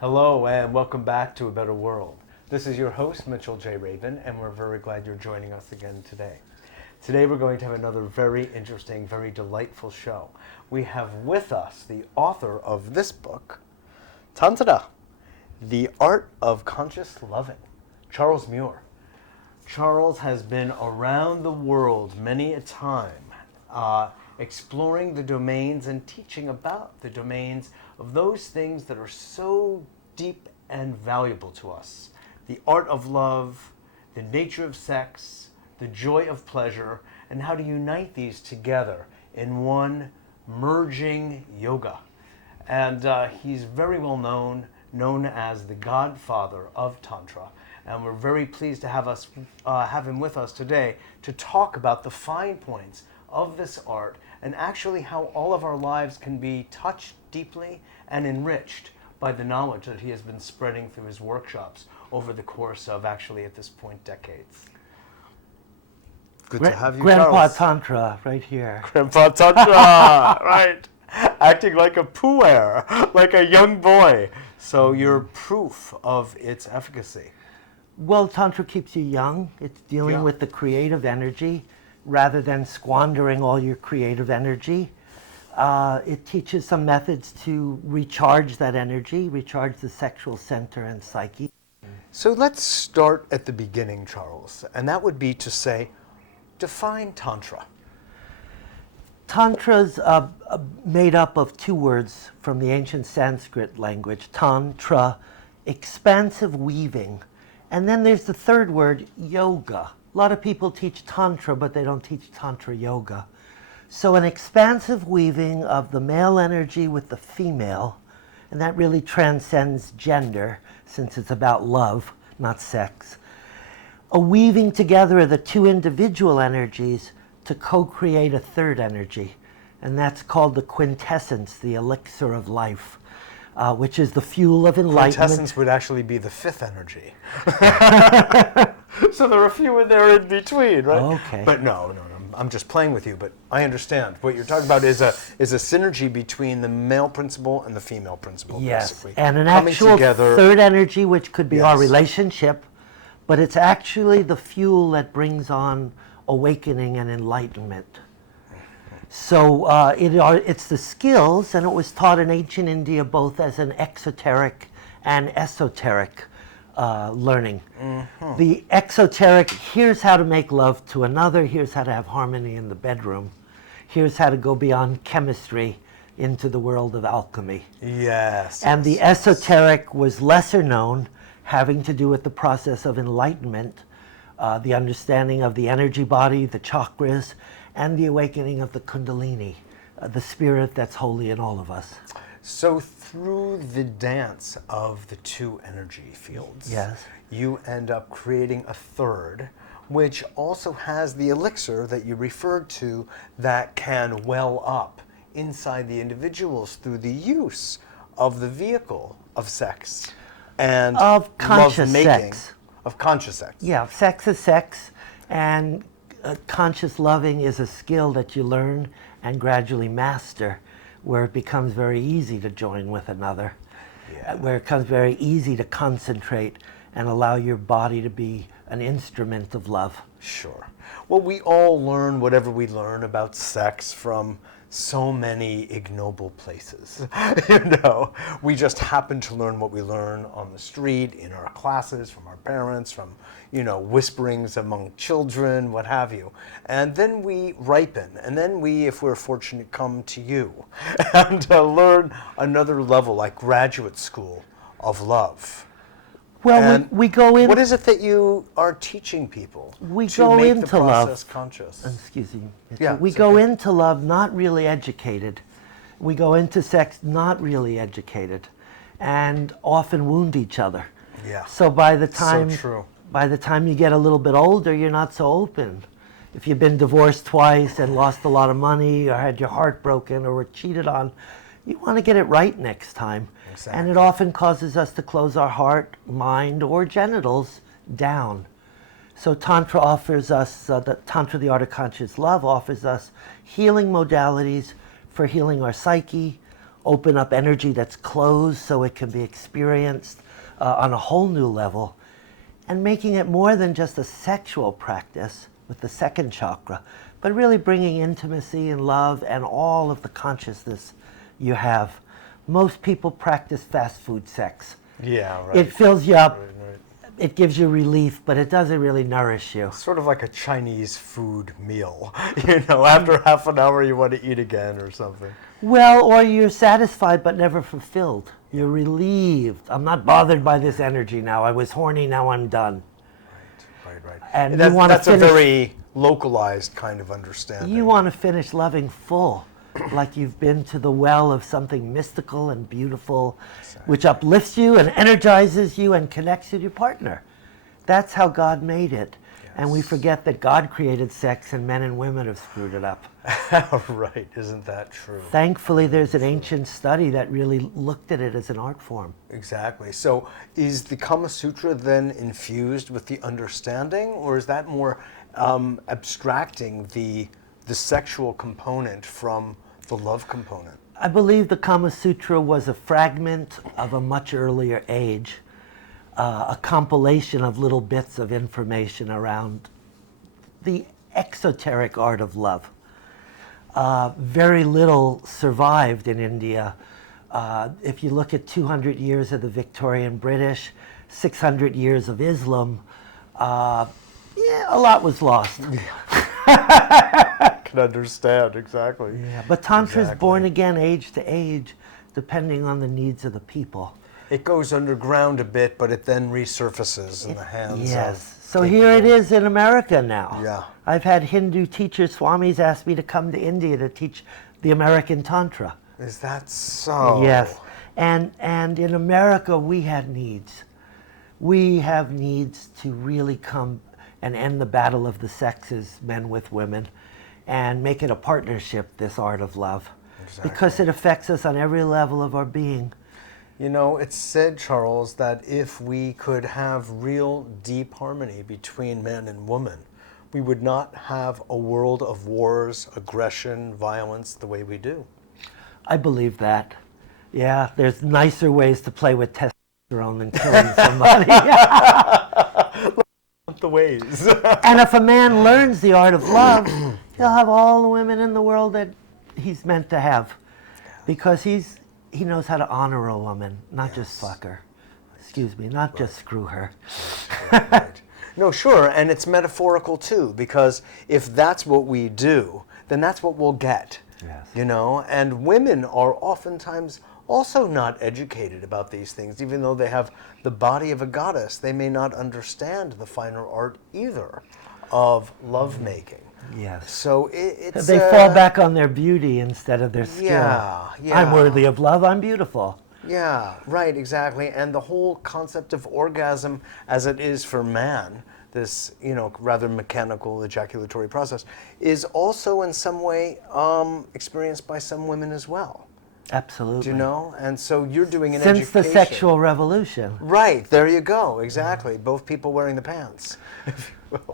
Hello and welcome back to A Better World. This is your host, Mitchell Rabin, and we're very glad you're joining us again today. Today we're going to have another very interesting, very delightful show. We have with us the author of this book, Tantra, The Art of Conscious Loving, Charles Muir. Charles has been around the world many a time, exploring the domains and teaching about the domains of those things that are so deep and valuable to us. The art of love, the nature of sex, the joy of pleasure, and how to unite these together in one merging yoga. And he's very well known as the godfather of Tantra. And we're very pleased to have him with us today to talk about the fine points of this art and actually how all of our lives can be touched deeply and enriched by the knowledge that he has been spreading through his workshops over the course of actually at this point decades. Good to have you, Grandpa Charles. Tantra, right here. Grandpa Tantra, right. Acting like a puer, like a young boy. So you're proof of its efficacy. Well, Tantra keeps you young. It's dealing with the creative energy rather than squandering all your creative energy. It teaches some methods to recharge that energy, recharge the sexual center and psyche. So let's start at the beginning, Charles, and that would be to say, define Tantra. Tantra's made up of two words from the ancient Sanskrit language, Tantra, expansive weaving. And then there's the third word, yoga. A lot of people teach Tantra, but they don't teach Tantra yoga. So an expansive weaving of the male energy with the female, and that really transcends gender, since it's about love, not sex. A weaving together of the two individual energies to co-create a third energy, and that's called the quintessence, the elixir of life, which is the fuel of enlightenment. Quintessence would actually be the fifth energy. So there are a few in there in between, right? Okay. But no, I'm just playing with you, but I understand. What you're talking about is a synergy between the male principle and the female principle, yes, basically. And an coming actual together. Third energy, which could be our Yes. relationship, but it's actually the fuel that brings on awakening and enlightenment. So it's the skills, and it was taught in ancient India both as an exoteric and esoteric learning. Mm-hmm. The exoteric, here's how to make love to another, here's how to have harmony in the bedroom, here's how to go beyond chemistry into the world of alchemy. Yes. And the esoteric was lesser known, having to do with the process of enlightenment, the understanding of the energy body, the chakras, and the awakening of the kundalini, the spirit that's holy in all of us. So through the dance of the two energy fields, yes, you end up creating a third, which also has the elixir that you referred to that can well up inside the individuals through the use of the vehicle of sex and of conscious love-making, sex. Of conscious sex. Yeah, sex is sex, and conscious loving is a skill that you learn and gradually master, where it becomes very easy to join with another, where it becomes very easy to concentrate and allow your body to be an instrument of love. Sure. Well, we all learn whatever we learn about sex from so many ignoble places. We just happen to learn what we learn on the street, in our classes, from our parents, from, whisperings among children, what have you. And then we ripen, and then we, if we're fortunate, come to you and learn another level, like graduate school of love. Well, we go in. What is it that you are teaching people to make the process conscious? Excuse me. Yeah, we go into love not really educated. We go into sex not really educated, and often wound each other. Yeah. So by the time So true. By the time you get a little bit older, you're not so open. If you've been divorced twice and lost a lot of money, or had your heart broken, or were cheated on, you want to get it right next time. Exactly. And it often causes us to close our heart, mind, or genitals down. So Tantra offers us, Tantra, the Art of Conscious Love, offers us healing modalities for healing our psyche, open up energy that's closed so it can be experienced on a whole new level, and making it more than just a sexual practice with the second chakra, but really bringing intimacy and love and all of the consciousness you have. Most people practice fast food sex. Yeah, right. It fills you up, Right. it gives you relief, but it doesn't really nourish you. Sort of like a Chinese food meal. After half an hour you want to eat again or something. Well, or you're satisfied but never fulfilled. You're relieved. I'm not bothered by this energy now. I was horny, now I'm done. Right. And That's, you want to that's a finish. very localized kind of understanding. You want to finish loving full, like you've been to the well of something mystical and beautiful, which uplifts you and energizes you and connects you to your partner. That's how God made it. And we forget that God created sex and men and women have screwed it up. Right, isn't that true? Thankfully, there's an ancient study that really looked at it as an art form. Exactly. So is the Kama Sutra then infused with the understanding, or is that more abstracting the sexual component from the love component? I believe the Kama Sutra was a fragment of a much earlier age, a compilation of little bits of information around the exoteric art of love. Very little survived in India. If you look at 200 years of the Victorian British, 600 years of Islam, a lot was lost. I can understand, exactly. Yeah, but Tantra is born again age to age, depending on the needs of the people. It goes underground a bit, but it then resurfaces in the hands Yes. of So here it is in America now. Yeah. I've had Hindu teachers, swamis, ask me to come to India to teach the American Tantra. Is that so? Yes. And in America, we had needs. We have needs to really come and end the battle of the sexes, men with women, and make it a partnership, this art of love. Exactly. Because it affects us on every level of our being. It's said, Charles, that if we could have real deep harmony between man and woman, we would not have a world of wars, aggression, violence the way we do. I believe that. Yeah, there's nicer ways to play with testosterone than killing somebody. The ways. And if a man learns the art of love, he'll have all the women in the world that he's meant to have. Because he knows how to honor a woman, not just fuck her. Excuse me, not just screw her. Right. No, sure, and it's metaphorical too, because if that's what we do, then that's what we'll get. Yes. And women are oftentimes also not educated about these things. Even though they have the body of a goddess, they may not understand the finer art either of lovemaking. Yes. So it's... They fall back on their beauty instead of their skill. Yeah. I'm worthy of love, I'm beautiful. Yeah, right, exactly. And the whole concept of orgasm, as it is for man, this, rather mechanical ejaculatory process, is also in some way experienced by some women as well. Absolutely. Do you know? And so you're doing an Since education. the sexual revolution. Right, there you go, exactly. Both people wearing the pants.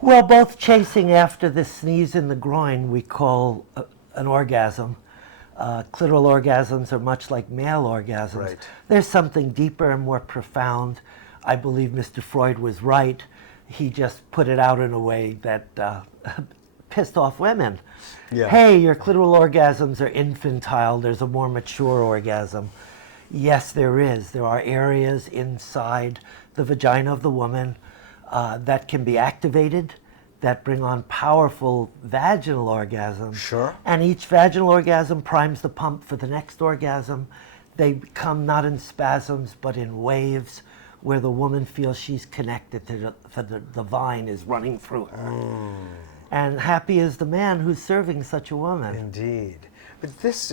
Well, both chasing after the sneeze in the groin we call an orgasm. Clitoral orgasms are much like male orgasms. Right. There's something deeper and more profound. I believe Mr. Freud was right. He just put it out in a way that pissed off women. Yeah. Hey, your clitoral orgasms are infantile. There's a more mature orgasm. Yes, there is. There are areas inside the vagina of the woman that can be activated, that bring on powerful vaginal orgasms. Sure. And each vaginal orgasm primes the pump for the next orgasm. They come not in spasms, but in waves, where the woman feels she's connected to the divine is running through her. And happy is the man who's serving such a woman. Indeed. But this,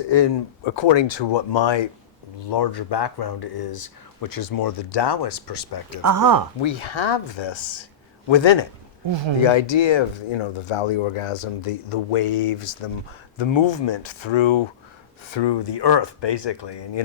according to what my larger background is, which is more the Taoist perspective, we have this within it. The idea of, the valley orgasm, the waves, the movement through the earth, basically, and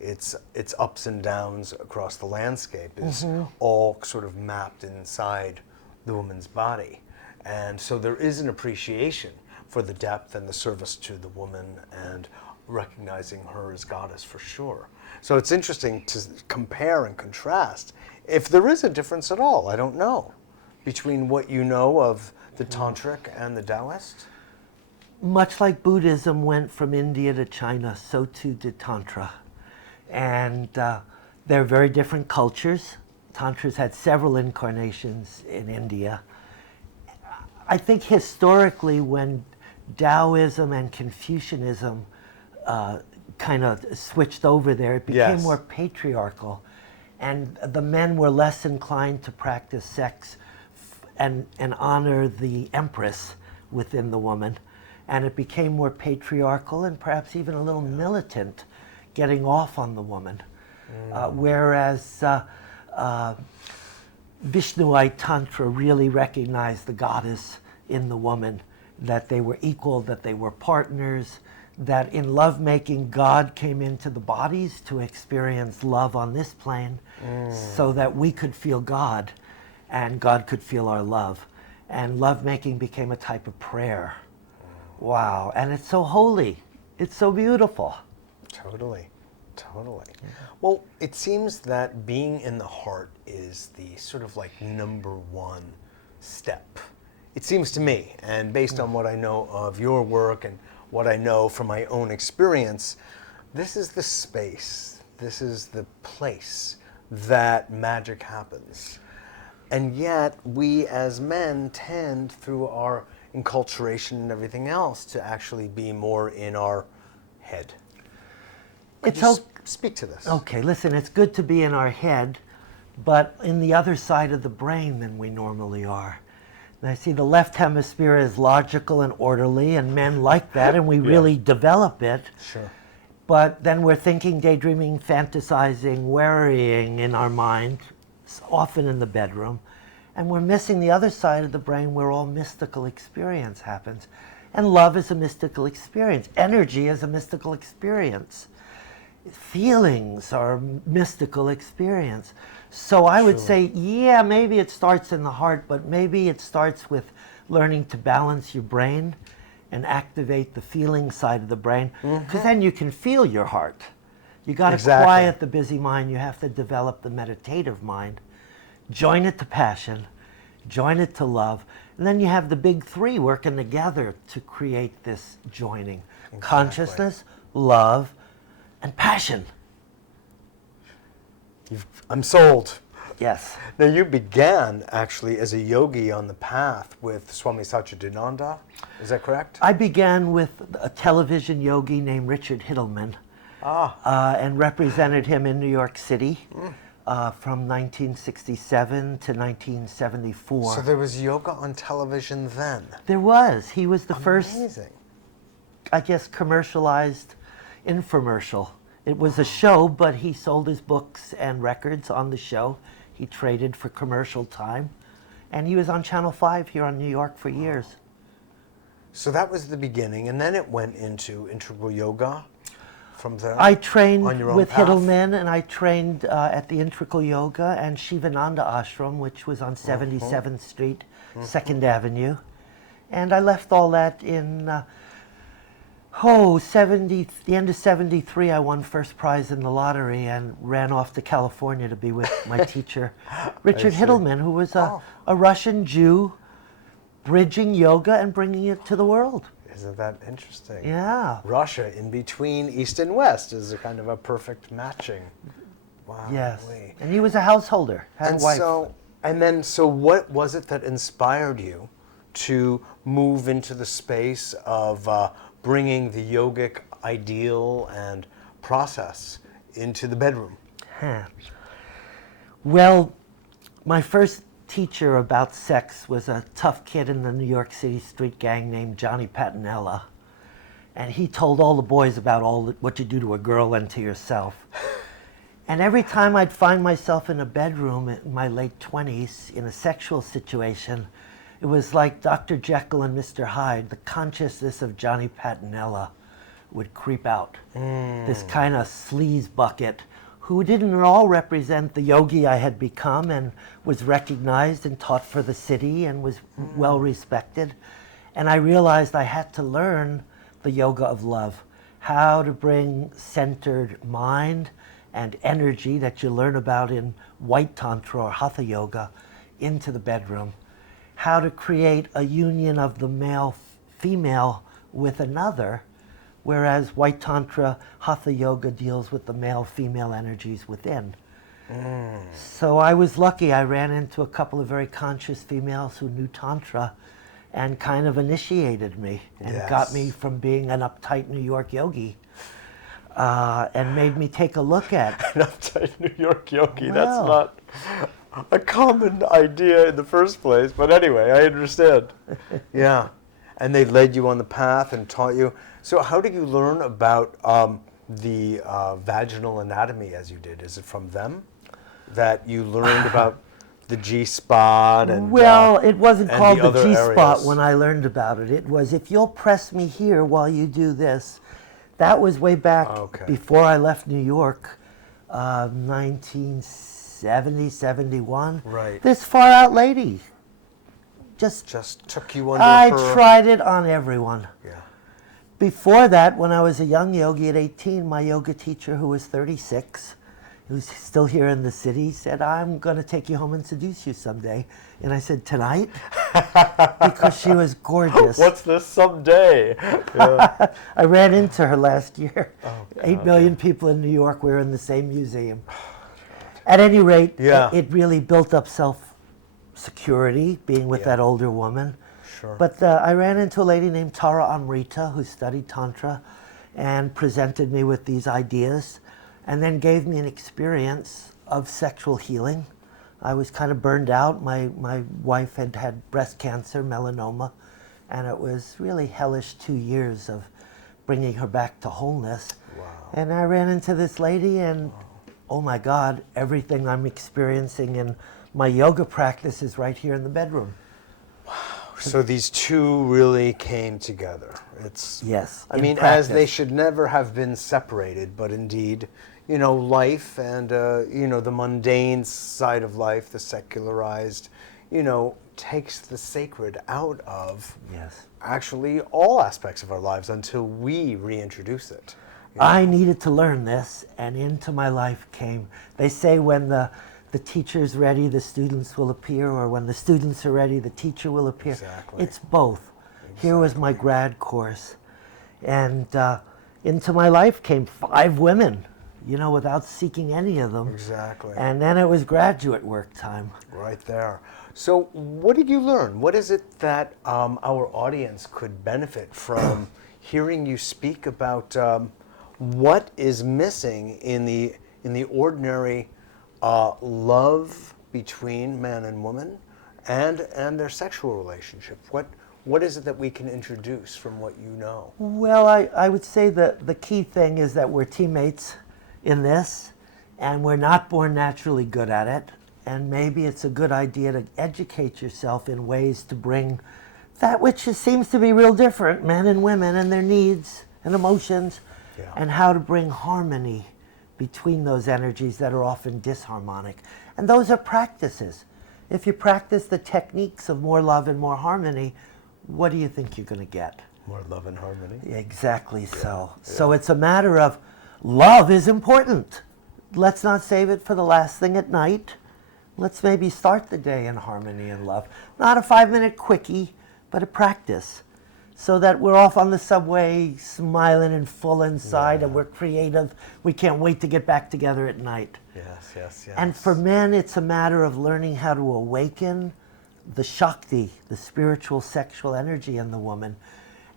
its ups and downs across the landscape is all sort of mapped inside the woman's body. And so there is an appreciation for the depth and the service to the woman and recognizing her as goddess for sure. So it's interesting to compare and contrast. If there is a difference at all, I don't know, between what you know of the Tantric and the Taoist. Much like Buddhism went from India to China, so too did Tantra. And they're very different cultures. Tantra's had several incarnations in India. I think historically when Taoism and Confucianism kind of switched over there, it became Yes. more patriarchal. And the men were less inclined to practice sex and honor the empress within the woman. And it became more patriarchal and perhaps even a little militant, getting off on the woman. Whereas Vishnuite Tantra really recognized the goddess in the woman, that they were equal, that they were partners, that in lovemaking, God came into the bodies to experience love on this plane so that we could feel God and God could feel our love. And lovemaking became a type of prayer. Wow, and it's so holy. It's so beautiful. Totally, totally. Well, it seems that being in the heart is the sort of like number one step. It seems to me, and based on what I know of your work and what I know from my own experience, this is the space, this is the place that magic happens. And yet, we as men tend, through our enculturation and everything else, to actually be more in our head. Could you speak to this? Okay, listen, it's good to be in our head, but in the other side of the brain than we normally are. And I see the left hemisphere is logical and orderly, and men like that, and we really develop it. Sure. But then we're thinking, daydreaming, fantasizing, worrying in our mind, often in the bedroom. And we're missing the other side of the brain where all mystical experience happens. And love is a mystical experience. Energy is a mystical experience. Feelings are mystical experience. So I would say, yeah, maybe it starts in the heart, but maybe it starts with learning to balance your brain and activate the feeling side of the brain, because then you can feel your heart. You got to quiet the busy mind. You have to develop the meditative mind. Join it to passion, join it to love, and then you have the big three working together to create this joining. Consciousness, love, and passion. I'm sold. Yes. Now, you began actually as a yogi on the path with Swami Satchidananda, is that correct? I began with a television yogi named Richard Hittleman and represented him in New York City from 1967 to 1974. So there was yoga on television then? There was. He was the first, Amazing. I guess, commercialized infomercial. It was a show, but he sold his books and records on the show. He traded for commercial time. And he was on Channel 5 here on New York for years. So that was the beginning, and then it went into integral yoga from there? I trained on your own with path? Hittleman, and I trained at the Integral Yoga and Shivananda Ashram, which was on 77th Street, 2nd Avenue. And I left all that in, the end of 73, I won first prize in the lottery and ran off to California to be with my teacher, Richard Hittleman, who was a Russian Jew bridging yoga and bringing it to the world. Isn't that interesting? Yeah. Russia in between East and West is a kind of a perfect matching. Wow. Yes. And he was a householder, had a wife. So what was it that inspired you to move into the space of bringing the yogic ideal and process into the bedroom? Well, my first teacher about sex was a tough kid in the New York City street gang named Johnny Patinella. And he told all the boys about what you do to a girl and to yourself. And every time I'd find myself in a bedroom in my late 20s in a sexual situation, it was like Dr. Jekyll and Mr. Hyde. The consciousness of Johnny Patinella would creep out. This kind of sleaze bucket who didn't at all represent the yogi I had become and was recognized and taught for the city and was well respected. And I realized I had to learn the yoga of love, how to bring centered mind and energy that you learn about in white Tantra or Hatha Yoga into the bedroom, how to create a union of the male-female with another, whereas white Tantra, Hatha Yoga deals with the male-female energies within. So I was lucky. I ran into a couple of very conscious females who knew Tantra and kind of initiated me and got me from being an uptight New York yogi and made me take a look at. An uptight New York yogi, Well, that's not a common idea in the first place, but anyway, I understand. Yeah, and they led you on the path and taught you. So how did you learn about the vaginal anatomy as you did? Is it from them that you learned about the G-spot? And well, it wasn't and called the other G-spot areas? when I learned about it. It was, if you'll press me here while you do this. That was way back before I left New York, 1970, 71. Right. This far out lady just took you under I her... tried it on everyone. Yeah. Before that, when I was a young yogi at 18, my yoga teacher, who was 36, who's still here in the city, said, I'm going to take you home and seduce you someday. And I said, tonight? Because she was gorgeous. What's this someday? Yeah. I ran into her last year. Oh, 8 million people in New York were in the same museum. At any rate, it really built up self-security, being with that older woman. Sure. But I ran into a lady named Tara Amrita who studied Tantra and presented me with these ideas and then gave me an experience of sexual healing. I was kind of burned out. My wife had had breast cancer, melanoma, and it was really hellish 2 years of bringing her back to wholeness. Wow. And I ran into this lady and, oh my God, everything I'm experiencing in my yoga practice is right here in the bedroom. So these two really came together. It's I mean, practice. as they should never have been separated, but indeed, you know, life and you know, the mundane side of life, the secularized, you know, takes the sacred out of actually all aspects of our lives until we reintroduce it. You know? I needed to learn this, and into my life came. They say when the teacher's ready, the students will appear, or when the students are ready, the teacher will appear. Exactly. It's both. Here was my grad course, and into my life came 5 women, you know, without seeking any of them. Exactly. And then it was graduate work time. Right there. So what did you learn? What is it that our audience could benefit from hearing you speak about what is missing in the ordinary love between man and woman and their sexual relationship? What is it that we can introduce from what you know? Well, I would say that the key thing is that we're teammates in this, and we're not born naturally good at it. And maybe it's a good idea to educate yourself in ways to bring that which seems to be real different, men and women and their needs and emotions, and how to bring harmony between those energies that are often disharmonic. And those are practices. If you practice the techniques of more love and more harmony, what do you think you're going to get? More love and harmony. Exactly so. So it's a matter of love is important. Let's not save it for the last thing at night. Let's maybe start the day in harmony and love. Not a 5-minute quickie, but a practice. So that we're off on the subway smiling and full inside and we're creative. We can't wait to get back together at night. Yes, yes, yes. And for men, it's a matter of learning how to awaken the Shakti, the spiritual sexual energy in the woman.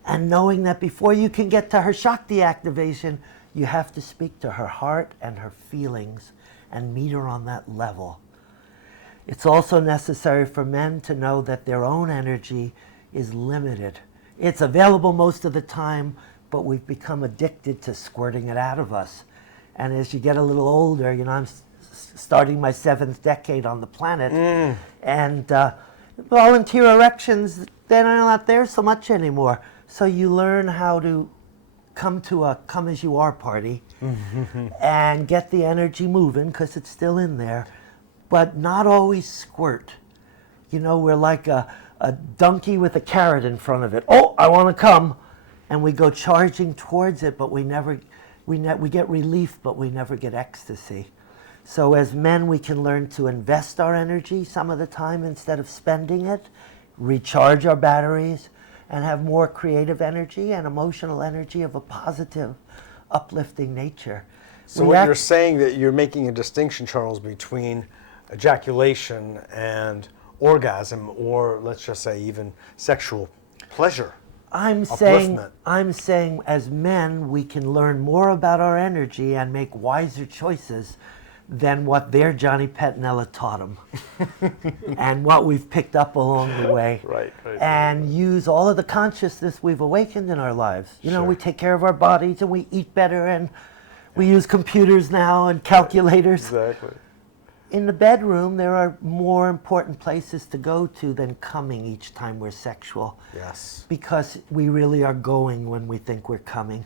And knowing that before you can get to her Shakti activation, you have to speak to her heart and her feelings and meet her on that level. It's also necessary for men to know that their own energy is limited. It's available most of the time, but we've become addicted to squirting it out of us. And as you get a little older, you know, I'm starting my 7th decade on the planet, and volunteer erections, they're not there so much anymore. So you learn how to come to a come as you are party and get the energy moving, because it's still in there, but not always squirt. You know, we're like a donkey with a carrot in front of it. Oh, I want to come. and we go charging towards it, but we get relief, but we never get ecstasy. So as men, we can learn to invest our energy some of the time instead of spending it, recharge our batteries, and have more creative energy and emotional energy of a positive, uplifting nature. So what you're saying, that you're making a distinction, Charles, between ejaculation and orgasm, or let's just say even sexual pleasure. I'm saying as men, we can learn more about our energy and make wiser choices than what their Johnny Pettinella taught them and what we've picked up along the way. Right. And use all of the consciousness we've awakened in our lives. You know, we take care of our bodies and we eat better and we use computers now and calculators. Exactly. In the bedroom, there are more important places to go to than coming each time we're sexual. Yes. Because we really are going when we think we're coming.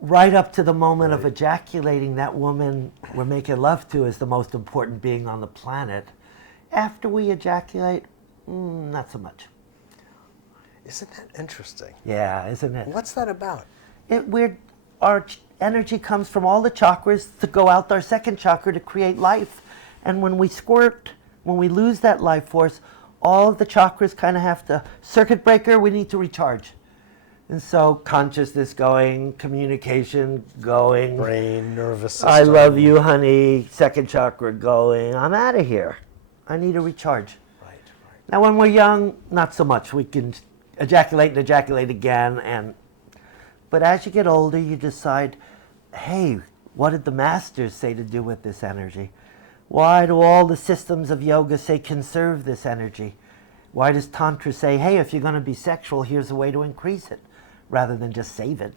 Right up to the moment of ejaculating, that woman we're making love to is the most important being on the planet. After we ejaculate, not so much. Isn't that interesting? Yeah, isn't it? What's that about? Our energy comes from all the chakras to go out our second chakra to create life. And when we squirt, when we lose that life force, all of the chakras kind of have to, circuit breaker, we need to recharge. And so consciousness going, communication going. Brain, nervous system. I love you, honey. Second chakra going. I'm out of here. I need to recharge. Right. Now, when we're young, not so much. We can ejaculate and ejaculate again. But as you get older, you decide, hey, what did the masters say to do with this energy? Why do all the systems of yoga say conserve this energy? Why does Tantra say, hey, if you're going to be sexual, here's a way to increase it, rather than just save it?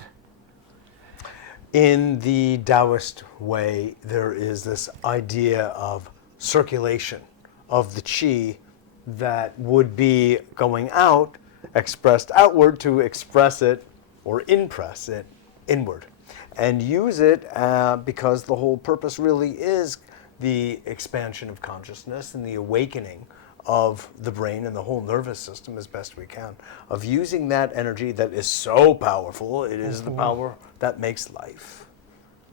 In the Taoist way, there is this idea of circulation of the qi that would be going out, expressed outward to express it or impress it inward. And use it because the whole purpose really is the expansion of consciousness and the awakening of the brain and the whole nervous system as best we can, of using that energy that is so powerful. It is the power that makes life.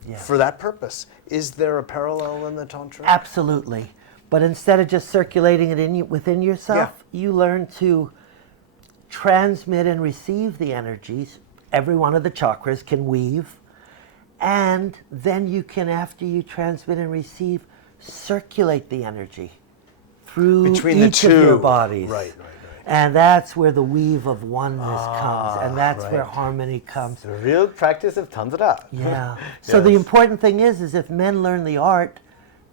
Yes. For that purpose. Is there a parallel in the Tantra? Absolutely. But instead of just circulating it within yourself, you learn to transmit and receive the energies. Every one of the chakras can weave. And then you can, after you transmit and receive, circulate the energy through each of your bodies. Right. And that's where the weave of oneness comes, and that's where harmony comes. The real practice of Tantra. Yeah. So the important thing is if men learn the art,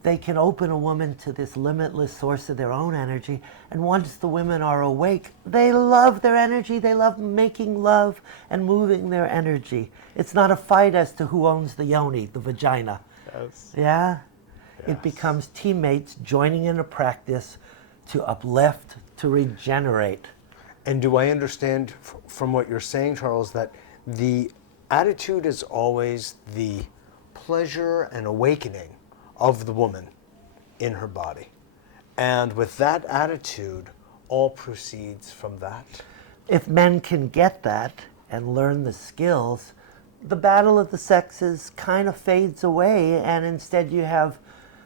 they can open a woman to this limitless source of their own energy. And once the women are awake, they love their energy. They love making love and moving their energy. It's not a fight as to who owns the yoni, the vagina. Yes. Yeah? Yes. It becomes teammates joining in a practice to uplift, to regenerate. And do I understand from what you're saying, Charles, that the attitude is always the pleasure and awakening of the woman in her body? And with that attitude, all proceeds from that? If men can get that and learn the skills, the battle of the sexes kind of fades away, and instead you have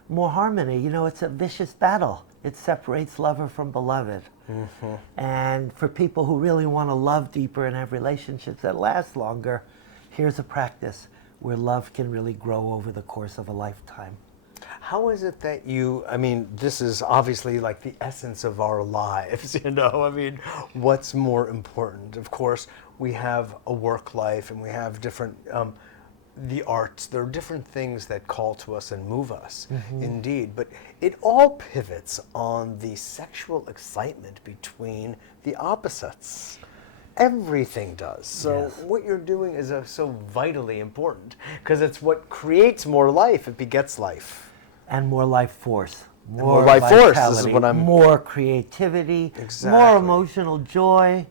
more harmony. You know, it's a vicious battle. It separates lover from beloved. Mm-hmm. And for people who really want to love deeper and have relationships that last longer, here's a practice where love can really grow over the course of a lifetime. How is it that this is obviously like the essence of our lives, what's more important? Of course, we have a work life and we have different, the arts, there are different things that call to us and move us, indeed, but it all pivots on the sexual excitement between the opposites. Everything does. So what you're doing is so vitally important because it's what creates more life. It begets life. And more life force. More life force. This is what I'm... More creativity. Exactly. More emotional joy.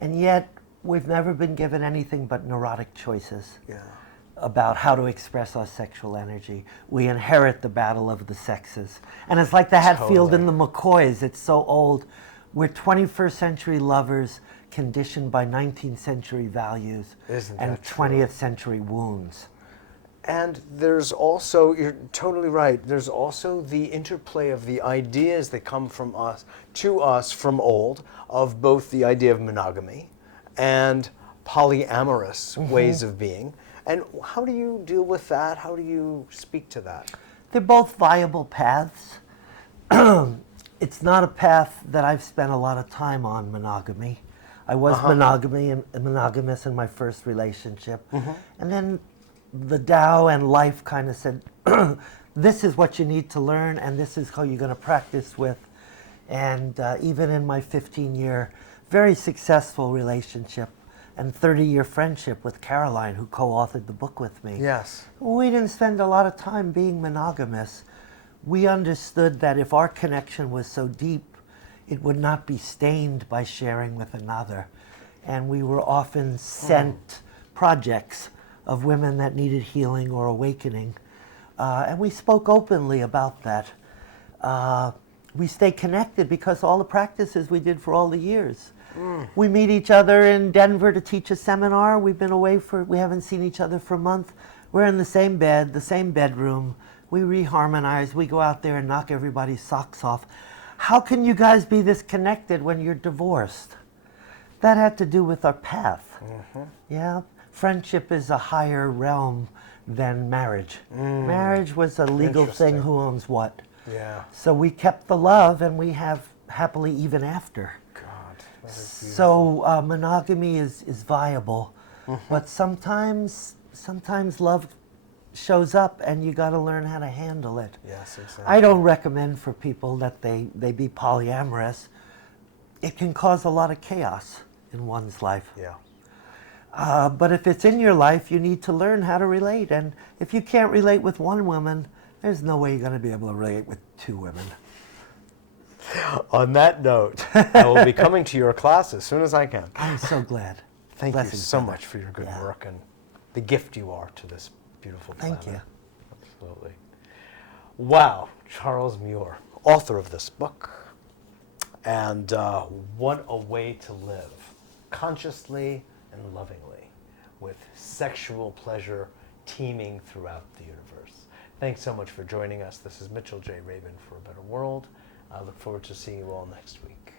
And yet, we've never been given anything but neurotic choices about how to express our sexual energy. We inherit the battle of the sexes. And it's like the Hatfield and the McCoys. It's so old. We're 21st century lovers conditioned by 19th century values Isn't and that true? 20th century wounds. And there's also, you're totally right, there's also the interplay of the ideas that come from us, to us from old, of both the idea of monogamy and polyamorous ways of being. And how do you deal with that? How do you speak to that? They're both viable paths. It's not a path that I've spent a lot of time on, monogamy. I was monogamous in my first relationship. And then the Tao and life kind of said, this is what you need to learn, and this is how you're going to practice with. And even in my 15-year, very successful relationship and 30-year friendship with Caroline, who co-authored the book with me, Yes. we didn't spend a lot of time being monogamous. We understood that if our connection was so deep, it would not be stained by sharing with another. And we were often sent projects of women that needed healing or awakening. And we spoke openly about that. We stay connected because all the practices we did for all the years. We meet each other in Denver to teach a seminar. We haven't seen each other for a month. We're in the same bed, the same bedroom. We reharmonize. We go out there and knock everybody's socks off. How can you guys be this connected when you're divorced? That had to do with our path. Yeah. Friendship is a higher realm than marriage. Marriage was a legal thing, who owns what. Yeah. So we kept the love, and we have happily even after. God, that is beautiful. So monogamy is viable, but sometimes love shows up, and you got to learn how to handle it. Yes, exactly. I don't recommend for people that they be polyamorous. It can cause a lot of chaos in one's life. Yeah. But if it's in your life, you need to learn how to relate. And if you can't relate with one woman, there's no way you're going to be able to relate with two women. On that note, I will be coming to your class as soon as I can. I'm so glad. Thank you Blessings, so brother. much for your good Yeah. work and the gift you are to this beautiful planet. Thank you. Absolutely. Wow, Charles Muir, author of this book. And what a way to live, consciously and lovingly, with sexual pleasure teeming throughout the universe. Thanks so much for joining us. This is Mitchell J. Rabin for A Better World. I look forward to seeing you all next week.